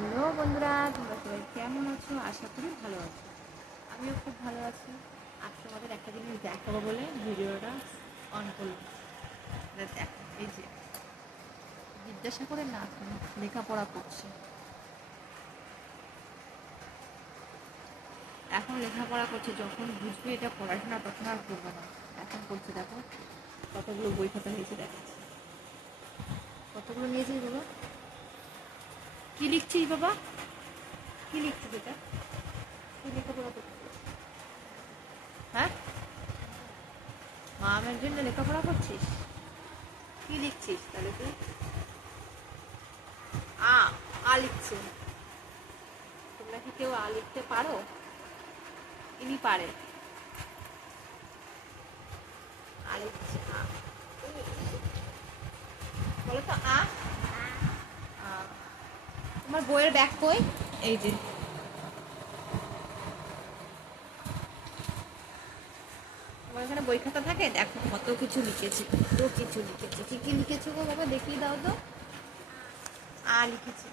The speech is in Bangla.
হ্যালো বন্ধুরা, তোমরা সবাই কেমন আছো? আশা করি ভালো আছো। আমিও খুব ভালো আছি। আজ তোমাদের একটা জিনিস দেখাবো বলে ভিডিওটা অন করলাম। দেখো, এই যে বিদ্যাসাগরের না লেখাপড়া করছে। এখন লেখাপড়া করছে, যখন বুঝবে এটা পড়াশোনা তখন আর করবে না। এখন করছে, দেখো কতগুলো বই খাতা হয়েছে। দেখাচ্ছে কতগুলো নিয়েছিস বাবা। কি লিখছিস বাবা? কি লিখছিস এটা? কি লেখাপড়া করছিস? হ্যাঁ, মামের জন্য লেখাপড়া করছিস? কি লিখছিস তাহলে তুই? আ আ লিখছে। তোমরা কি কেউ আ লিখতে পারো? ইনি পারে। আ লিখছে, আ। বলো তো আ। আ। তোমার বইয়ের ব্যাগ কই? এই যে তোমার এখানে বই খাতা থাকে, দেখো কত কিছু লিখেছি, কত কিছু লিখেছি। কি কি লিখেছো গো বাবা, দেখিয়ে দাও তো। আ লিখেছি।